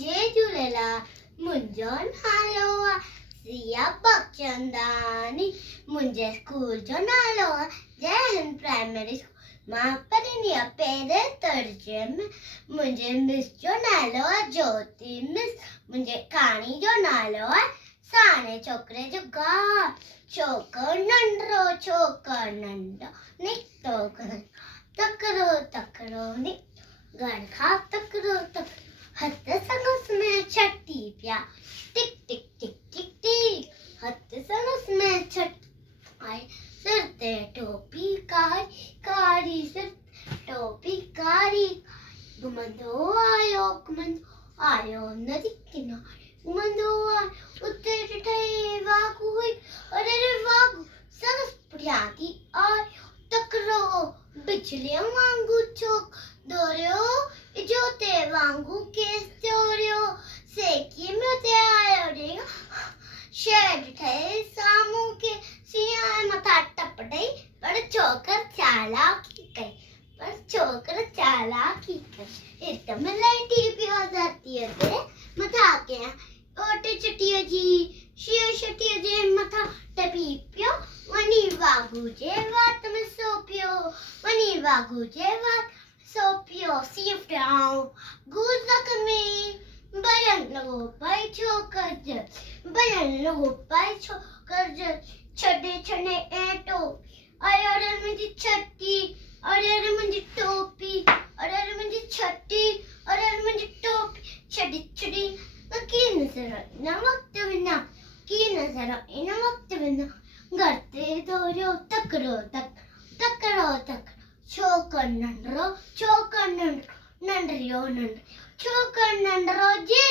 जय झूलेलाल मुंहिंजो नालो आहे सिया बखचंदानी। मुंहिंजे स्कूल जो नालो आहे जय हिंद प्राइमरी स्कूल। मां पढ़ंदी आहियां पहिरें दर्जे में। मुंहिंजे मिस जो नालो आहे ज्योति मिस। मुंहिंजे कहाणी जो नालो आहे साणे छोकिरे जो घरु। छोकिरो नंढो निकितो तकिड़ो तकिड़ो निकितो घर खां तकिड़ो तकिड़ो हथ संग में छटी पिया टिक टिक टिक टिक टिक। हथ संग में छट आए सिर ते टोपी कारी कारी सिर टोपी कारी। घुमंदो आयो नदी किनारे घुमंदो आयो उते ॾिठे वाघू हुई। अरे रे वाघू संग पुठियां आयो तकिड़ो बिजलीअ वांगुरु चोक दौड़ियो जो ते वांगू केस दौड़ियो सेकी में ते आयो रे शेर थे सामू के सिया मथा टपड़ई पर छोकर चालाकी कई एकदम लैटी पियो धरती ते मथा के ओटे चटियो जी शियो शटियो जे मथा टपी पियो वनी वाघू जे वात में सोपियो वनी वाघू जे वात सोपियो सीफ डाउन गुजक में बयन लगो पाई छोकर छड़े एटो अरे मुझी छट्टी अरे मुझी टोपी अरे मुझी छट्टी अरे मुझी टोपी छड़ी की नजर इन वक्त बिना घर ते दौड़ियो तकिड़ो छोकर नंढरो छोकर नंढरो जे